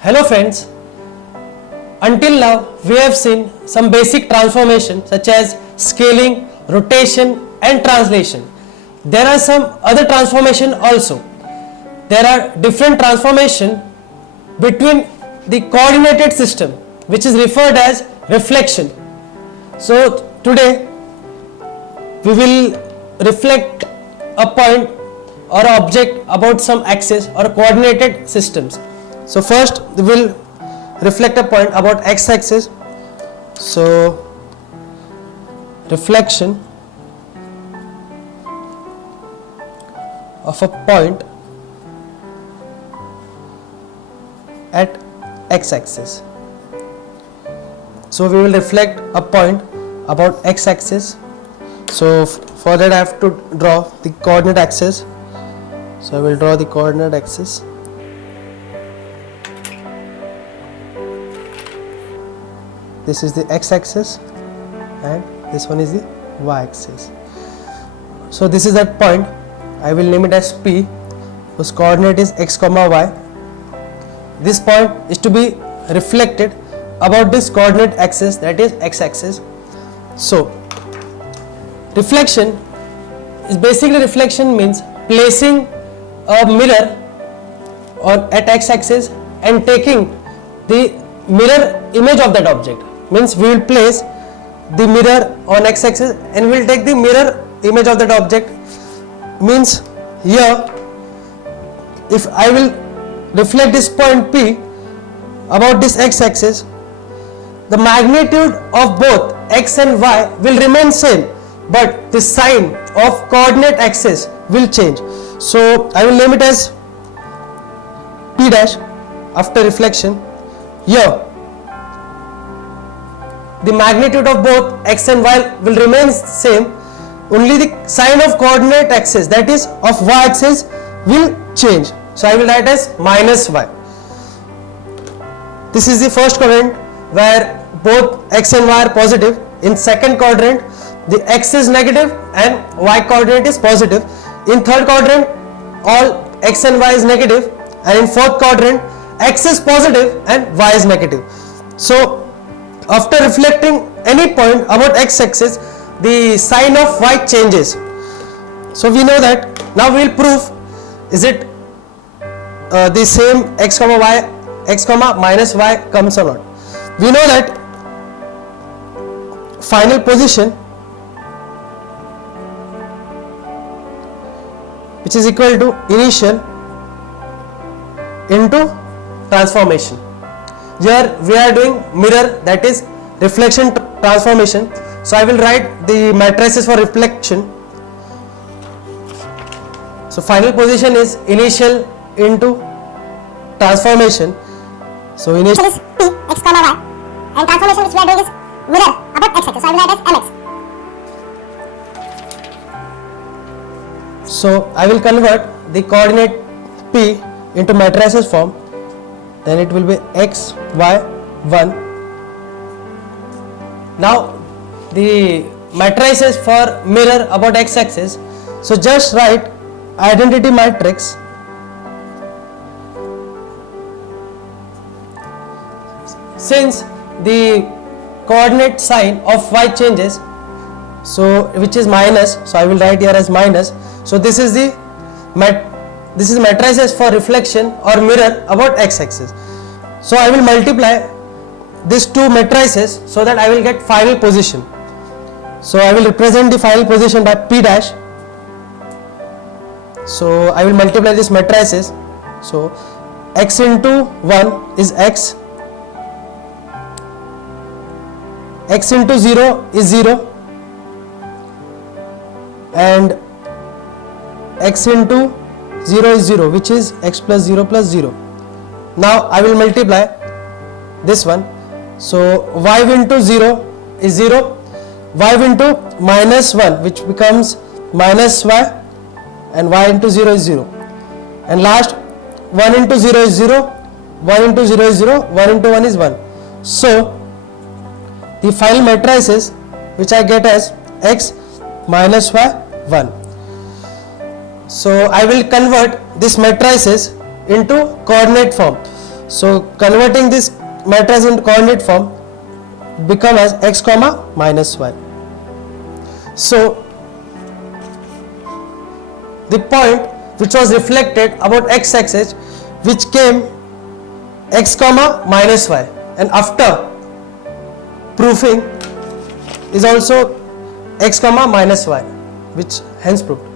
Hello friends, until now we have seen some basic transformation such as scaling, rotation and translation. There are some other transformation also. There are different transformation between the coordinated system which is referred as reflection. So today we will reflect a point or object about some axis or coordinated systems. So first we will reflect a point about x-axis. So reflection of a point at x-axis. So we will reflect a point about x-axis. So for that I have to draw the coordinate axis. So I will draw the coordinate axis. This is the x-axis and this one is the y-axis. So this is that point. I will name it as P, whose coordinate is x comma y. This point is to be reflected about this coordinate axis, that is x-axis. So reflection is basically, reflection means placing a mirror at x-axis and taking the mirror image of that object. Means we will place the mirror on x-axis and we will take the mirror image of that object. Means here if I will reflect this point P about this x-axis, the magnitude of both x and y will remain same, but the sign of coordinate axis will change. So I will name it as P dash after reflection. Here the magnitude of both x and y will remain same, only the sign of coordinate axis, that is of y axis, will change. So I will write as minus y. This is the first quadrant where both x and y are positive. In second quadrant the x is negative and y coordinate is positive. In third quadrant all x and y is negative, and in fourth quadrant x is positive and y is negative. So after reflecting any point about x-axis, the sign of y changes. So we know that. Now we will prove, is it the same x comma y, x comma minus y comes or not. We know that final position, which is equal to initial into transformation. Here we are doing mirror, that is reflection transformation. So I will write the matrices for reflection. So final position is initial into transformation. So initial is P x comma y, and transformation which we are doing is mirror about x-axis. So I will write as mx. So I will convert the coordinate P into matrices form. Then it will be x, y, 1. Now the matrices for mirror about x-axis. So just write identity matrix since the coordinate sign of y changes, so which is minus. So I will write here as minus. So this is the matrices for reflection or mirror about x-axis. So I will multiply these two matrices so that I will get final position. So I will represent the final position by P dash. So I will multiply these matrices. So x into 1 is x, x into 0 is 0, and x into 0 is 0, which is x plus 0 plus 0. Now I will multiply this one. So y into 0 is 0, y into minus 1, which becomes minus y, and y into 0 is 0. And last 1 into 0 is 0, 1 into 0 is 0, 1 into 1 is 1. So the final matrices which I get as x minus y 1. So I will convert this matrices into coordinate form. So converting this matrix into coordinate form become as x comma minus y. So the point which was reflected about x axis, which came x comma minus y, and after proofing is also x comma minus y, which hence proved.